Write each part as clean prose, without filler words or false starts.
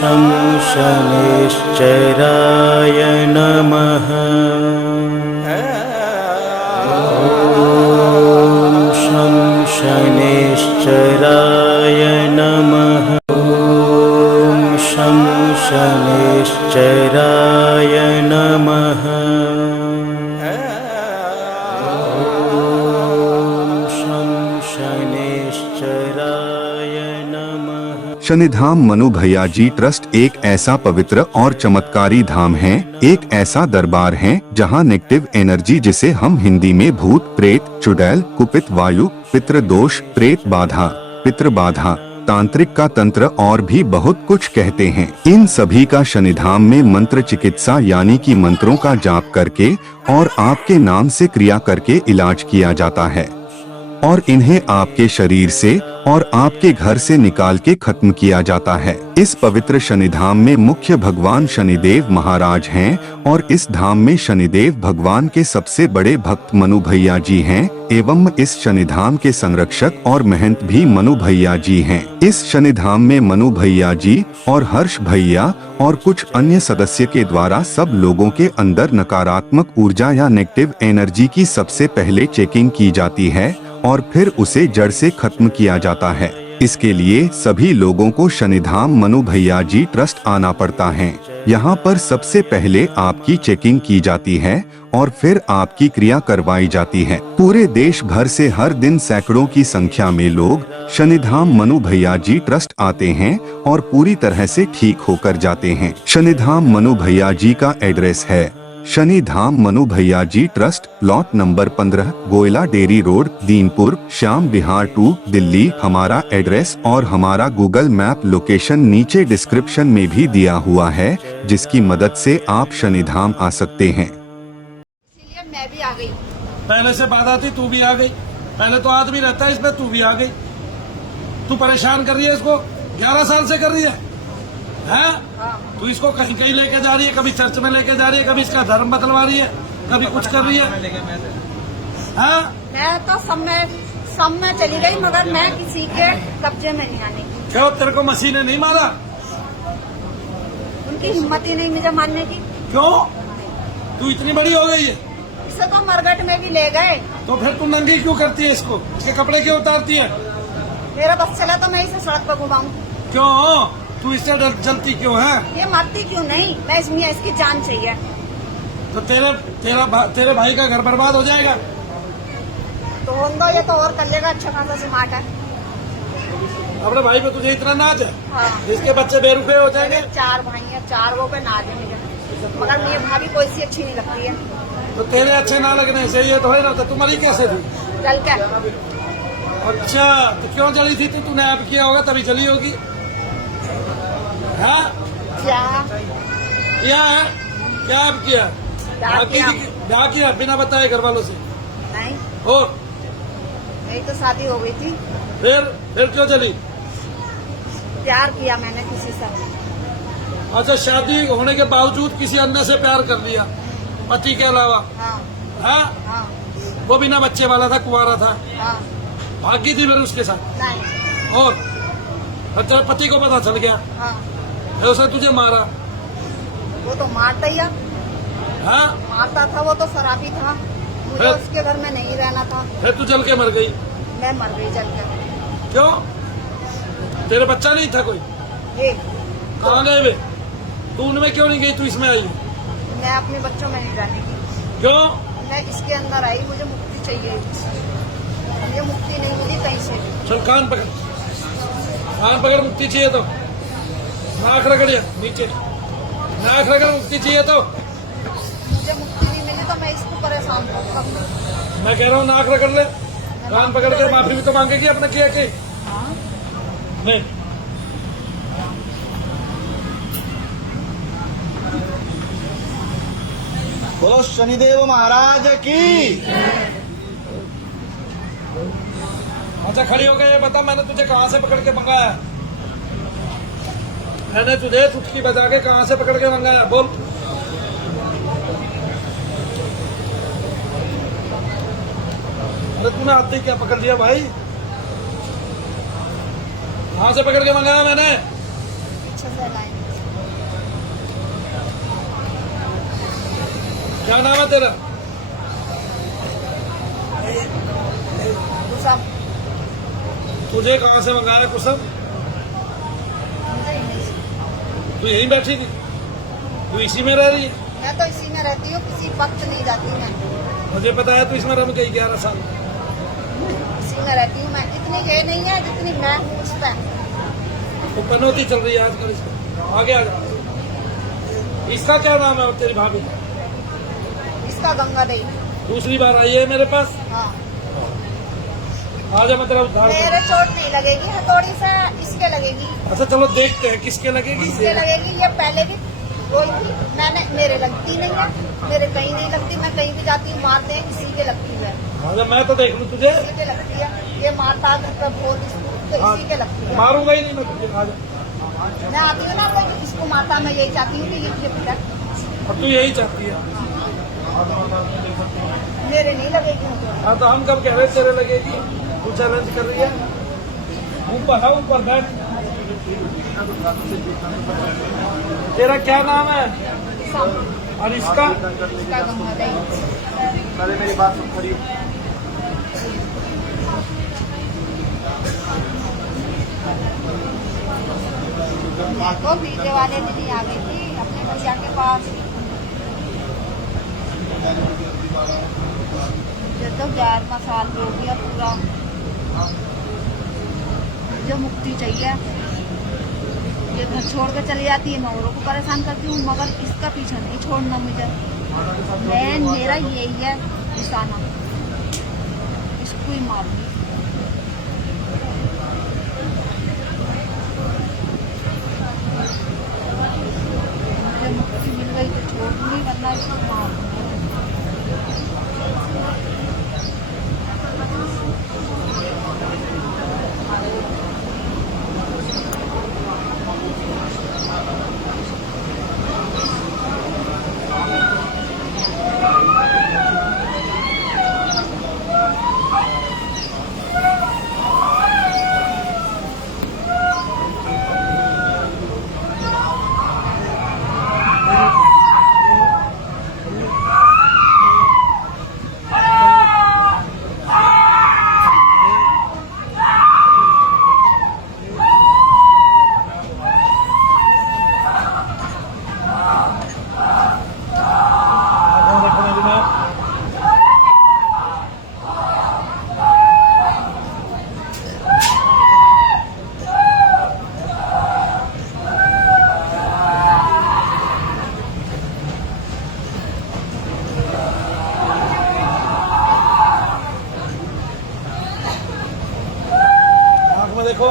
शं शनैश्चराय नमः। ॐ शं शनैश्चराय नमः। ॐ शं शनैश्चराय नमः। शनिधाम मनु भैया जी ट्रस्ट एक ऐसा पवित्र और चमत्कारी धाम है, एक ऐसा दरबार है जहां नेगेटिव एनर्जी, जिसे हम हिंदी में भूत प्रेत, चुड़ैल, कुपित वायु, पितृ दोष, प्रेत बाधा, पितृ बाधा, तांत्रिक का तंत्र और भी बहुत कुछ कहते हैं, इन सभी का शनिधाम में मंत्र चिकित्सा यानी कि मंत्रों का जाप करके और आपके नाम से क्रिया करके इलाज किया जाता है और इन्हें आपके शरीर से और आपके घर से निकाल के खत्म किया जाता है। इस पवित्र शनिधाम में मुख्य भगवान शनिदेव महाराज हैं और इस धाम में शनिदेव भगवान के सबसे बड़े भक्त मनु भैया जी हैं एवं इस शनिधाम के संरक्षक और महंत भी मनु भैया जी हैं। इस शनिधाम में मनु भैया जी और हर्ष भैया और कुछ अन्य सदस्य के द्वारा सब लोगों के अंदर नकारात्मक ऊर्जा या नेगेटिव एनर्जी की सबसे पहले चेकिंग की जाती है और फिर उसे जड़ से खत्म किया जाता है। इसके लिए सभी लोगों को शनिधाम मनु भैया जी ट्रस्ट आना पड़ता है। यहाँ पर सबसे पहले आपकी चेकिंग की जाती है और फिर आपकी क्रिया करवाई जाती है। पूरे देश भर से हर दिन सैकड़ों की संख्या में लोग शनिधाम मनु भैया जी ट्रस्ट आते हैं और पूरी तरह से ठीक होकर जाते हैं। शनिधाम मनु भैया जी का एड्रेस है Shanidham Manu Bhaiya ji trust, plot number 15, Goyla dairy road, Dinpur, Shyam Bihar 2, Delhi. हमारा एड्रेस और हमारा गूगल मैप लोकेशन नीचे डिस्क्रिप्शन में भी दिया हुआ है, जिसकी मदद से आप शनिधाम आ सकते हैं। इसलिए मैं भी आ गई। पहले से बाधा थी, तू भी आ गई। पहले तो आदमी रहता है इसमें, तू भी आ गई। तू परेशान कर रही है इसको, 11 साल से कर रही है। तू इसको कहीं कहीं लेके जा रही है, कभी चर्च में लेके जा रही है, कभी इसका धर्म बदलवा रही है, कभी कुछ कर रही है। मैं तो सब में चली गई, मगर मैं किसी के कब्जे में नहीं आने की। क्यों, तेरे को मसीह ने नहीं मारा? उनकी हिम्मत ही नहीं मुझे मानने की। क्यों? तू इतनी बड़ी हो गई है। इसे तो मरघट में भी ले गए। तो फिर तू नंगी क्यों करती है इसको? इसके कपड़े क्यों उतारती है? मेरा बस चला तो मैं इसे सड़क पर घुमाऊं। क्यों? तू इससे जलती क्यों है? ये मरती क्यों नहीं? मैं इसकी जान चाहिए। तो तेरे भाई का घर बर्बाद हो जाएगा। तो होंगे, ये तो और कर लेगा, अच्छा खासा स्मार्ट है। अपने भाई पे तुझे इतना नाज है? हाँ। इसके बच्चे बेरुपये हो जाएंगे। 4 भाई हैं, 4 वो पे नाज है मुझे, मगर मेरी भाभी कोई सी अच्छी नहीं लगती है। तो तेरे अच्छे ना लगने से ये तो है ना, तो तुम्हारी कैसे थी? चल क्या? अच्छा, तो क्यों जली थी? तूने ऐप किया होगा तभी जली होगी। हाँ? क्या है? क्या ऐप किया? क्या किया बिना बताए घर वालों से? नहीं, और मेरी तो शादी हो गई थी। फिर क्यों जली? प्यार किया मैंने किसी से। अच्छा, शादी होने के बावजूद किसी अन्य से प्यार कर लिया पति के अलावा? हाँ। हाँ? हाँ। वो बिना बच्चे वाला था, कुंवारा था। हाँ। भागी थी फिर उसके साथ? नहीं। और तेरे पति को पता चल गया? हाँ। फिर उसने तुझे मारा? वो तो मारता ही है। हाँ? मारता था, वो तो शराबी था। मुझे उसके घर में नहीं रहना था। फिर तू जल के मर गई? मैं मर गई जल कर। क्यों? तेरे बच्चा नहीं था कोई? कहाँ गए वे? तू उनमें क्यों नहीं गई, तू इसमें आई? मैं अपने बच्चों में नहीं रहने की। क्यों? मैं इसके अंदर आई, मुझे मुक्ति चाहिए। मुझे मुक्ति नहीं मिली कहीं से। चल कान पकड़ मुक्ति चाहिए तो नाक रगड़ नीचे, नाक रगड़ मुक्ति चाहिए तो। मुझे मुक्ति नहीं मिली तो मैं इसको परेशान करूँगा। मैं कह रहा हूँ नाक रगड़ ले, कान पकड़ के माफी भी तो मांगेगी अपने किया के। नहीं, बोलो शनिदेव महाराज की। अच्छा खड़ी हो गए, बता मैंने तुझे कहाँ से पकड़ के मंगाया? मैंने तुझे चुटकी बजा के कहाँ से पकड़ के मंगाया? बोल। अरे तूने आते ही क्या पकड़ लिया भाई? कहाँ से पकड़ के मंगाया मैंने? पीछे से लाइन क्या नाम है तेरा? कुसम तुझे कहाँ से मंगाया कुसम? मुझे इंग्लिश। तू यहीं बैठी थी? तू इसी में रह रही है? मैं तो इसी में रहती हूँ, किसी वक्त नहीं जाती मैं। मुझे पता है तू इसमें रम गई 11 साल। इसी में रहती हूँ मैं। इतनी ये नहीं है जितनी मैं हूँ उस पर। तो पनौती चल रही है आजकल इसमें। आगे आ जा। इसका क्या नाम है और तेरी भाभी? इसका गंगा देवी। दूसरी बार आई है मेरे पास। हाँ, आजा मैं तेरा उद्धार मेरे करूं। चोट नहीं लगेगी, हथौड़ी से इसके लगेगी। अच्छा चलो देखते हैं किसके लगेगी। इसके लगेगी। ये पहले भी रोई थी, मैंने मेरे लगती नहीं है, मेरे कहीं नहीं लगती। मैं कहीं भी जाती हूँ मारते हैं, इसी के लगती है। आजा मैं तो देख लूं तुझे। इसी के लगती है। ये मारता है बहुत, तो हाँ, इसी के लगती है। मारूंगा ही नहीं मैं तुझे। आजा मैं आती हूँ ना, तो इसको मारता। मैं यही चाहती हूँ कि ये पिलक अब तू यही चाहती है। मेरे नहीं लगेगी मुझे। हाँ तो हम कब कह रहे तेरे लगेगी? तू चैलेंज कर रही है। ऊपर है, ऊपर बैठ। तेरा क्या नाम है? और इसका? इसका गंगा देवी। पहले मेरी बात सुन खड़ी। तो वीडियो वाले दिन ही आ गई थी अपने भैया के पास। मुझे तो 11वां साल हो गया पूरा। मुझे मुक्ति चाहिए। ये घर छोड़ के चली जाती है, मैं औरों को परेशान करती हूँ, मगर इसका पीछा नहीं छोड़ना मुझे। मेरा यही है निशाना, इसको ही मारूंगी। मुझे मुक्ति मिल गई तो छोड़ दूंगी, वरना इसको मार दूंगी। देखो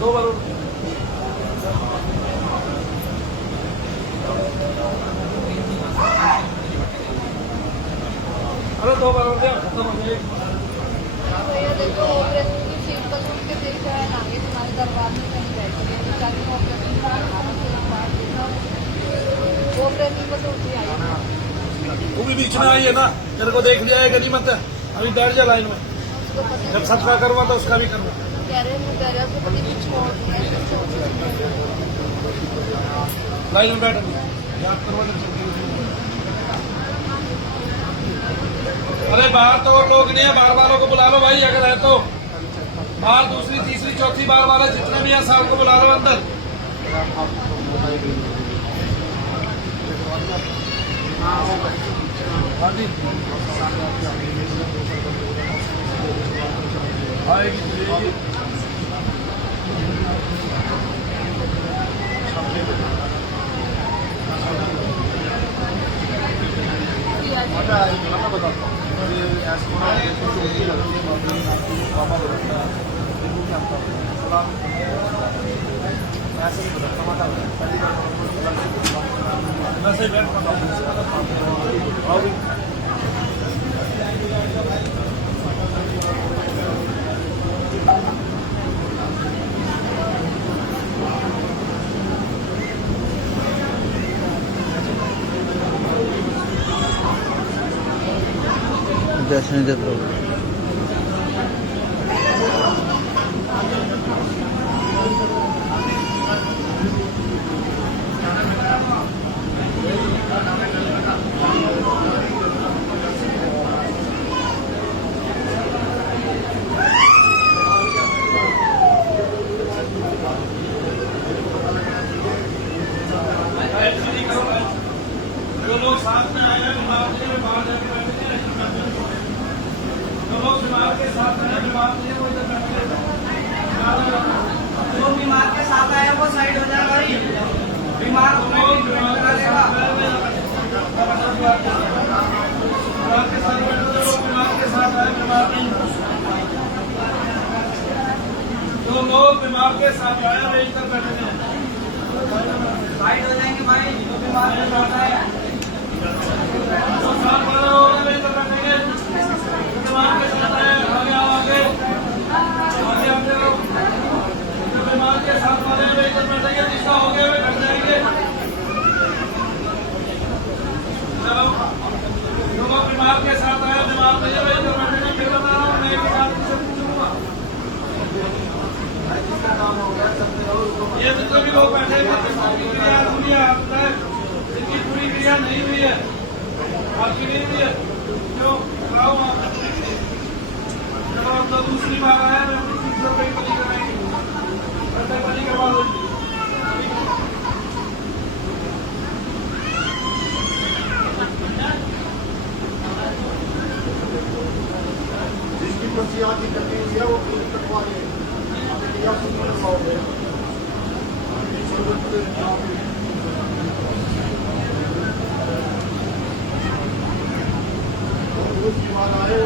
दो बार अरे दो बार हो गया, खत्म हो गया। भैया देखो, ऑपरेशन की सीट पर उठ के देखा है ना, आगे तुम्हारे दरबार में कहीं बैठी है, बेचारी को ऑपरेशन का ऑपरेशन पर तो उठी आई। तू भी बीच में आई है ना, तेरे को देख लिया है गनीमत है। अभी बैठ जा लाइन में, उसको पता जब सबका करूँगा तो उसका भी करूँगा। कह रहे हैं, कह रहे हैं उसको पति छोड़ दिया। लाइन में बैठ याद करवा दे। अरे बाहर तो और लोग नहीं है, बाहर वालों को बुला लो भाई, अगर है तो। बाहर दूसरी तीसरी चौथी बार वाले जितने भी हैं सबको बुला लो अंदर। हाँ जी आएगी चलेगी मैं आएगी ना, मैं बताता हूँ ये ऐसे छोटी लगती है मम्मी आपकी पापा बताता है देखो क्या सलाम ऐसे नहीं बताता माता पहली बार वैसे बैठ कर दर्शन जब प्रभु जो लोग साथ में आए हैं बीमार में बाहर जाके बैठे हैं, जो लोग बीमार के साथ आए बीमार नहीं है वो इधर बैठे हैं। जो बीमार के साथ आया वो साइड हो जाए भाई, बीमार होने की ट्रीटमेंट करा लेगा। बीमार के साथ बैठे जो लोग बीमार के साथ आए बीमार नहीं, जो लोग बीमार के साथ आए वे इधर बैठे हैं, साइड हो जाएंगे भाई, जो बीमार के साथ आया जो साथ वाले होंगे वे इधर बैठेंगे, बीमार के साथ आए आगे आओ आगे आगे आगे लोग, जो बीमार के साथ वाले वे इधर बैठेंगे, जिसका हो गया वे बैठ जाएंगे। चलो जो लोग बीमार के साथ आए बीमार नहीं है वे इधर बैठेंगे, फिर बता रहा हूँ मैं एक साथ से पूछूंगा। ये जितने भी लोग बैठे हैं जिनकी क्रिया हुई है आपका जिनकी पूरी क्रिया नहीं हुई है आपकी नहीं हुई है जो कराओ आप चलो अब तो दूसरी बार आया मैं अपनी 300 रुपये बनी कराएंगे बनी करवा दो। जिसकी पर्ची आती कटी हुई है वो पूरी कटवा ली या सुपर करवाओगे उसके बाद आए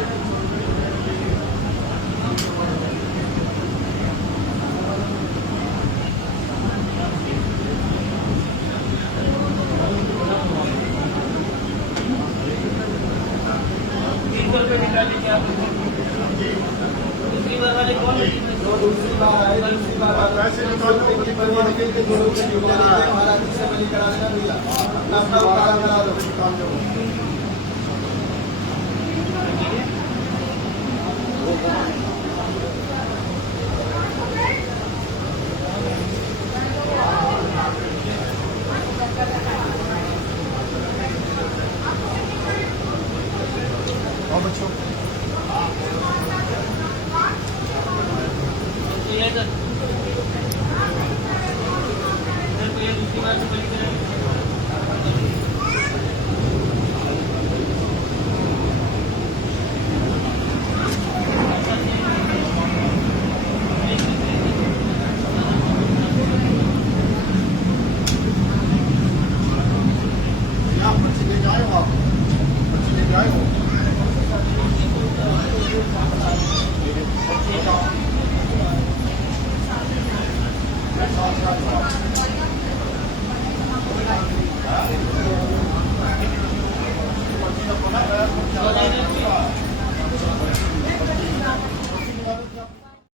दूसरी बार आए दूसरी बार पैसे निकालने के लिए दोनों से महाराज से बलि करा देना भैया अपना काम करा दो काम जो और बच्चों